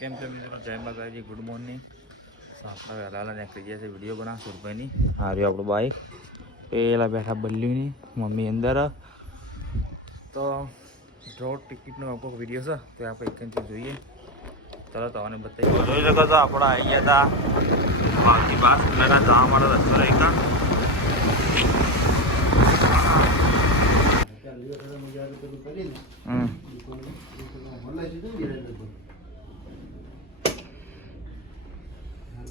કેમ છો મિત્રો? જય માતાજી ગુડ મોર્નિંગ આપણે વહેલા વહેલા નીકળી ગયા છે વીડિયો બનાવ સુરભાઈની હાર્યું આપણું બાઈક પેલા બેઠા બલ્લીની મમ્મી અંદર. તો ડ્રો ટિકિટનો અમુક વીડિયો છે તો આપણે એક જોઈએ. તરત તમને બતાવી જોઈ શકો છો આપણે આવી ગયા હતા બાકી પાસ મેળા જવા માટે રસ્તો રહી કા. હમ.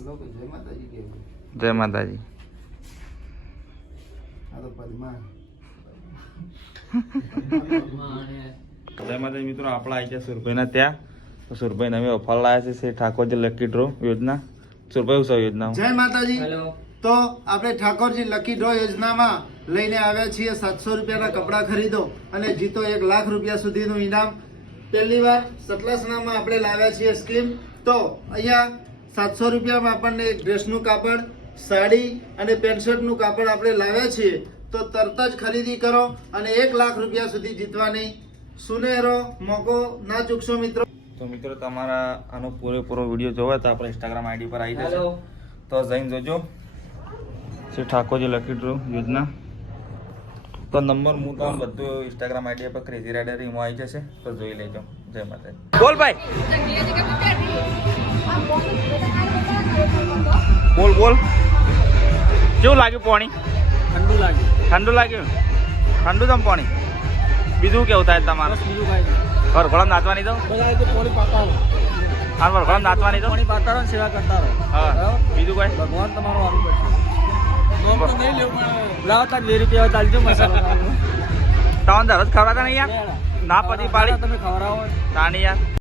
જય માતાજી જય માતાજી. મિત્રો આપણે આવી ગયા સુરભાઈના ત્યાં. તો સુરભાઈ નવી ઓફર લાવ્યા છે શ્રી ઠાકોરજી લકી ડ્રો યોજના. સુરભાઈ ઉત્સવ યોજના જય માતાજી. તો આપણે ઠાકોરજી લકી ડ્રો યોજનામાં લઈને આવ્યા છીએ સાતસો રૂપિયાના કપડાં ખરીદો અને જીતો એક લાખ રૂપિયા સુધીનું ઇનામ. પહેલી વાર સતલાસણામાં આપણે લાવ્યા છીએ સ્કીમ. તો અહીંયા સાતસો રૂપિયામાં આપણને એક ડ્રેસનું કાપડ સાડી અને પેન્ટ શર્ટનું કાપડ આપણે લાવ્યા છીએ તો તરત જ ખરીદી કરો અને એક લાખ રૂપિયા સુધી જીતવાની સુનેરો મોકો ના ચૂકશો મિત્રો. તો મિત્રો તમારા આનો પૂરેપૂરો વીડિયો જોવો તો આપણે ઇન્સ્ટાગ્રામ આઈડી પર આવી જશે. તો જઈને જોજો. શ્રી ઠાકોરજી લકી ડ્રો યોજના. તો નંબર હું તો બધું ઇન્સ્ટાગ્રામ આઈડી પર ક્રેઝી રાઇડર એમાં આવી જશે. તો જોઈ લેજો. જય માતા બોલ ભાઈ. બોલ. કેવું લાગ્યું પાણી? ઠંડુ લાગ્યું. ઠંડુ લાગ્યું? ઠંડુ તમ પાણી? બીજું કેવું થાય તમારે? વરઘોડા નાચવાની તો? હા વરઘોડા નાચવાની તો? પાતા રહો સેવા કરતા રહો હા? બીજું કઈ? ભગવાન તમારું આવી પડશે લેવું તાર બે રૂપિયા ચાલજો મસાલો તમને દરરોજ ખવડાવતા નહીં યાર? ના પછી પાડી? તમે ખવડાવો નાની યાર.